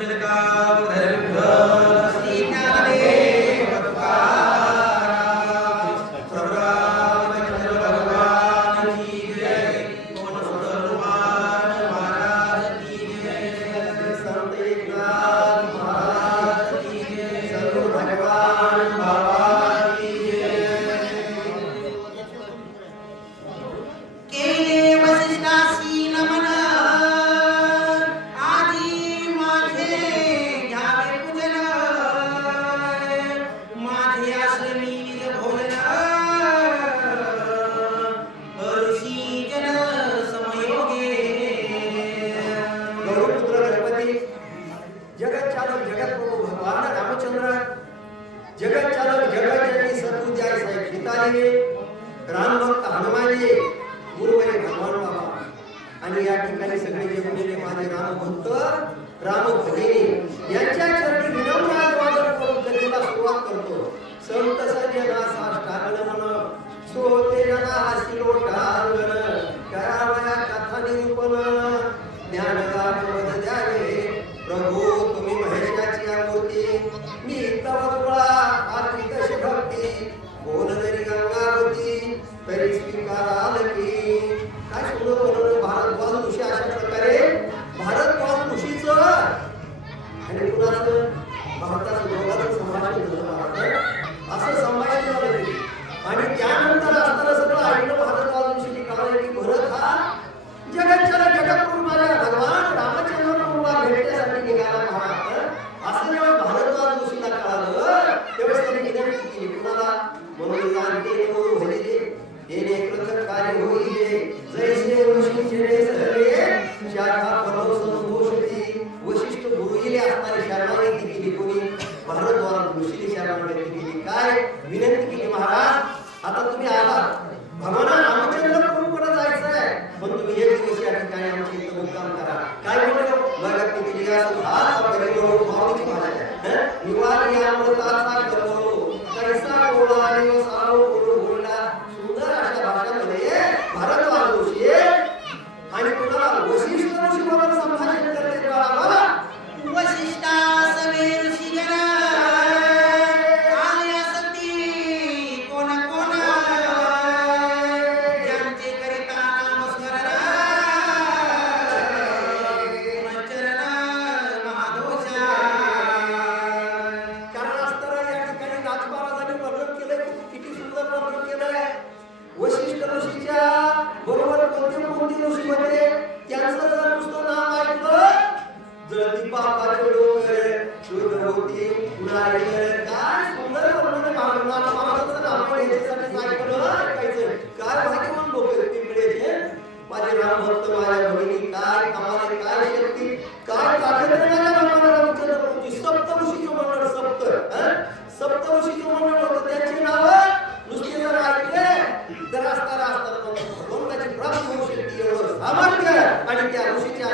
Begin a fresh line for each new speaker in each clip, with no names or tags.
ਬਿਲਕਾ ਵਿਰਭ て流しろか निवार या मृताचा करतो. कैसा गोळा आणि सारो असताना असताना भगवंताची प्राप्ती होऊ शकते एवढं सामर्थ्य आणि त्या ऋषीच्या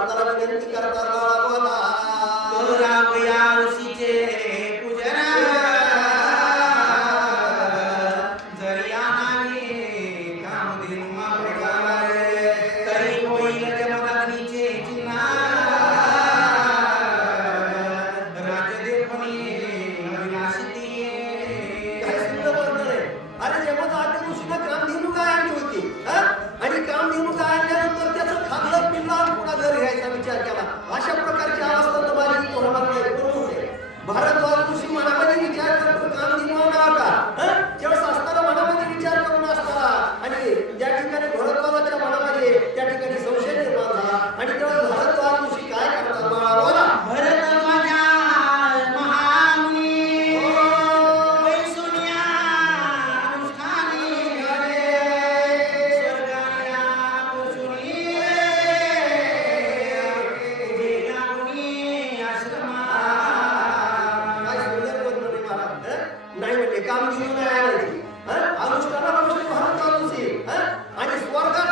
মাতার ব্যক্তিকার তারা বলা তোরা বয়ার সি नाही म्हणले काम शिवून आणायची. अनुष्ठानाला भारत चालूच येईल आणि स्वर्गात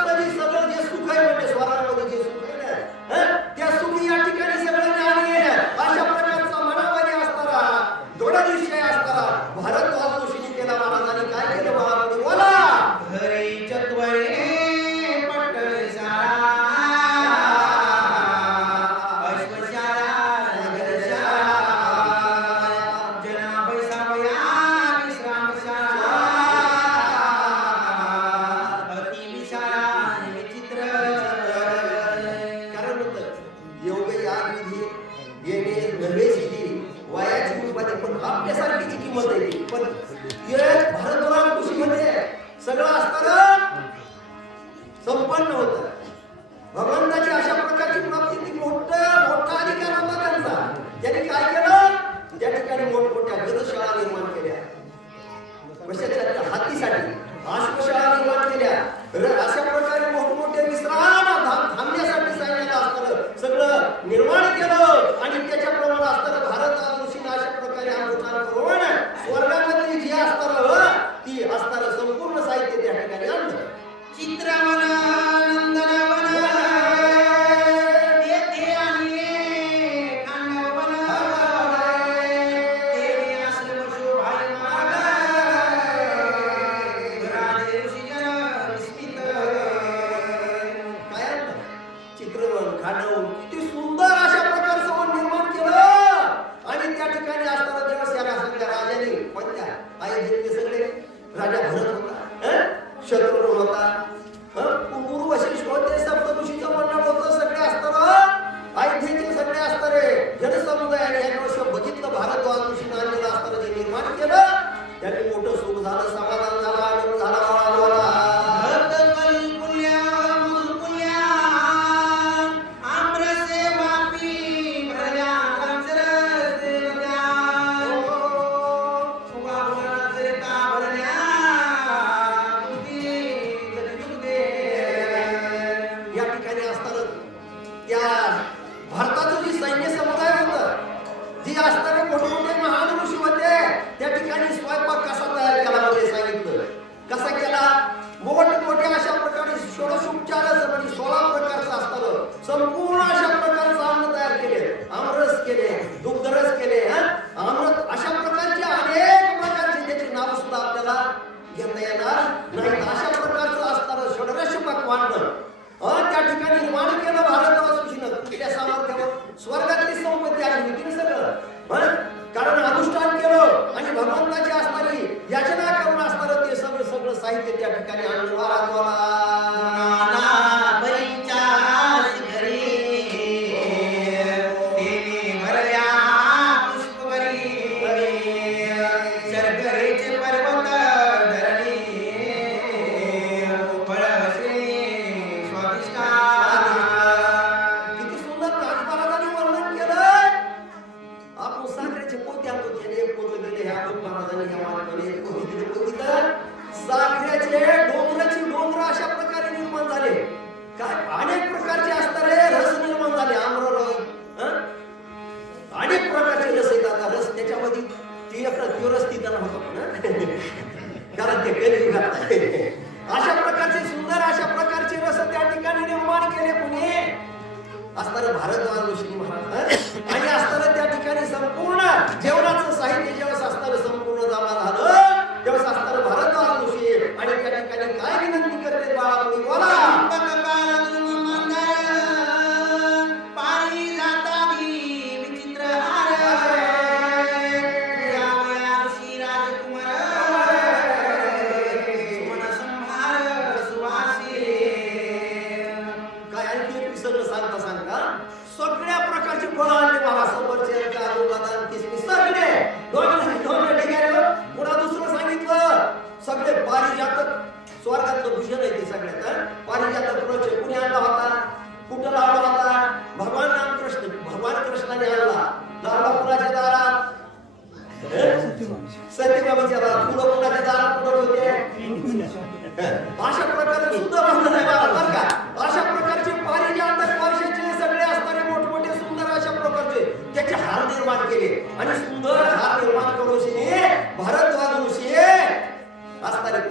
ganha nada.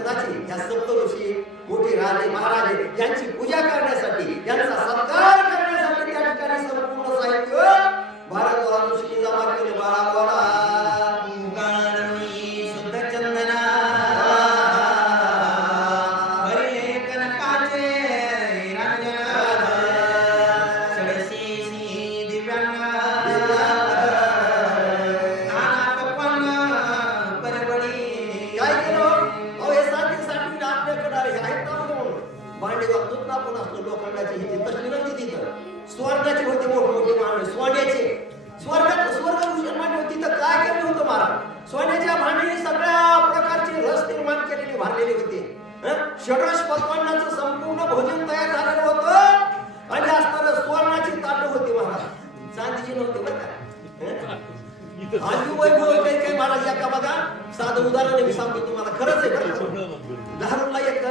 असणारे कुणाची या सप्त मोठे राजे महाराजे यांची पूजा करण्यासाठी यांचा सत्कार वापरून आपण असतो लोखंडाची हिची तसली नव्हती तिथं. स्वर्गाचे होते मोठमोठे मांडे सोन्याचे स्वर्गात स्वर्ग भूषण मांडे होते तिथं काय केलं होतं महाराज? सोन्याच्या भांडीने सगळ्या प्रकारचे रस निर्माण केलेले भरलेले होते. हं? षडरस पकवानाचं संपूर्ण भोजन तयार झालेलं होतं. आणि असताना सुवर्णाची ताट होती महाराज. चांदीची नव्हती बरं का? हं? वैभव काही काही महाराज एका बघा. साधं उदाहरण मी सांगतो तुम्हाला. खरंच आहे बरं का? लहानला एक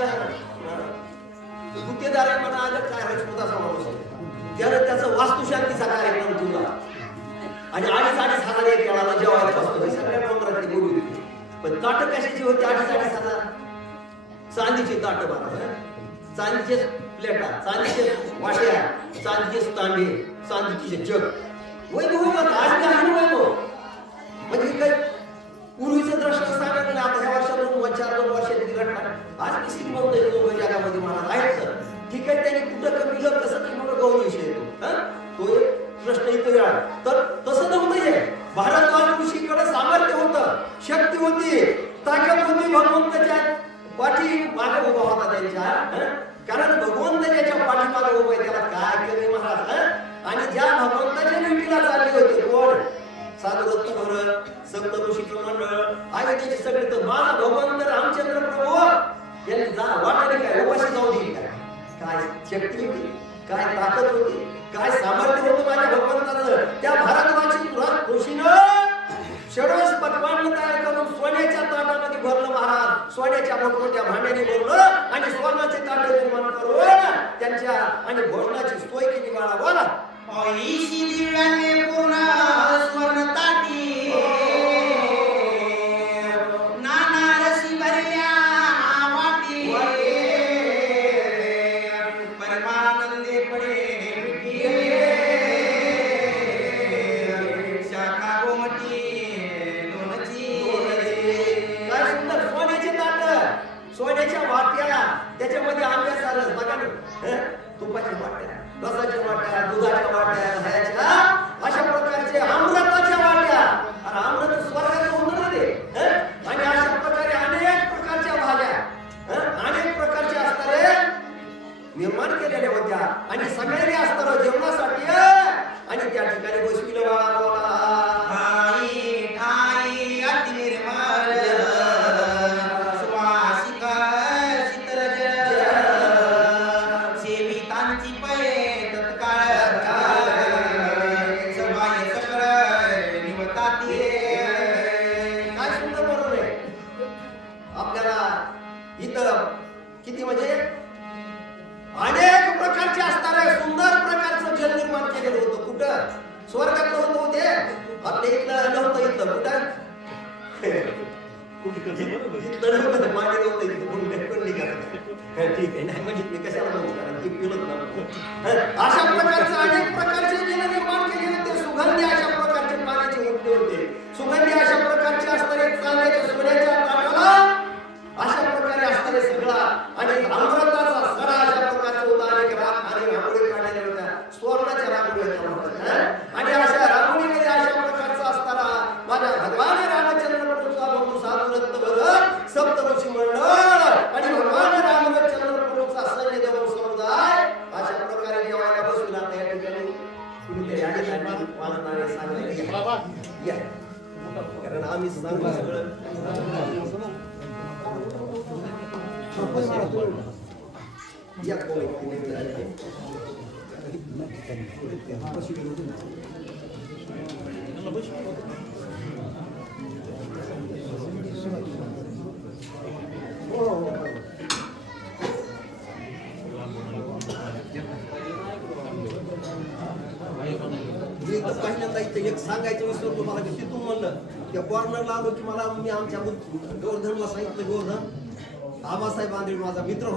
गुत्तेदारांना आलं काय राजपुताचा माणूस आहे. त्यानं त्याचा वास्तुशांतीचा कार्यक्रम तुला आणि अडीच अडीच हजार एक वेळाला जेवायला बसतो. सगळ्या डोंगरातली बोलू दिली पण ताट कशाची होती? अडीच अडीच हजार. चांदीची ताट बघा चांदीचे प्लेटा चांदीचे वाट्या चांदीचे तांबे चांदीचे जग. वैभव आज काही वैभव? म्हणजे काय पूर्वीचं द्रष्ट सांगितलं आता ह्या वर्षात दोन चार दोन वर्षाची घटना आज मी श्रीमंत आहे दोन जगामध्ये महाराज ठीक आहे त्याने कुठं कमी कसं की मोठं गौरी विषय येतो. तो एक प्रश्न इथे वेळा तर तसं नव्हतं हे भारत ऋषीकडे सामर्थ्य होतं शक्ती होती ताकद होती भगवंताच्या पाठी मागे उभा होता त्यांच्या. कारण भगवंत ज्याच्या पाठीमागे उभा आहे त्याला काय केले महाराज? आणि ज्या भगवंताच्या ड्युटीला चालले होते कोण? साधू दत्त भरत संत ऋषीचं मंडळ आहे त्याचे सगळे तर माझा भगवंत रामचंद्र प्रभू यांनी जा वाटाने काय? उपाशी जाऊ दिली काय? काय शक्ती होती? काय ताकद होती? काय सामर्थ्य होतं माझ्या भगवंताचं? त्या भारतवाची खुशीनं कृषीनं षडवस पकवान तयार करून सोन्याच्या ताटामध्ये भरलं महाराज. सोन्याच्या भगवंत्या भांड्याने भरलं आणि सोन्याचे ताटे निर्माण करून त्यांच्या आणि भोजनाची सोय केली मला बोला पूर्ण स्वर्ण रसाच्या वाट्या दुधाच्या वाट्या ह्याच्या तळमधलं पाणी नव्हतं इथे कोण भेटून निघाला ठीक आहे नाही म्हणजे मी कशाला म्हणू कारण ते पिलत ना अशा प्रकारचं अनेक प्रकारचे जल निर्माण केलेले ते सुगंधी अशा मी पहिल्यांदा इथं एक सांगायचं विसरलो तुम्हाला की तिथून म्हणलं त्या कॉर्नरला आलो की मला मी आमच्या गोवर्धनला सांगितलं गोवर्धन आबासाहेब आंधळे माझा मित्र होता.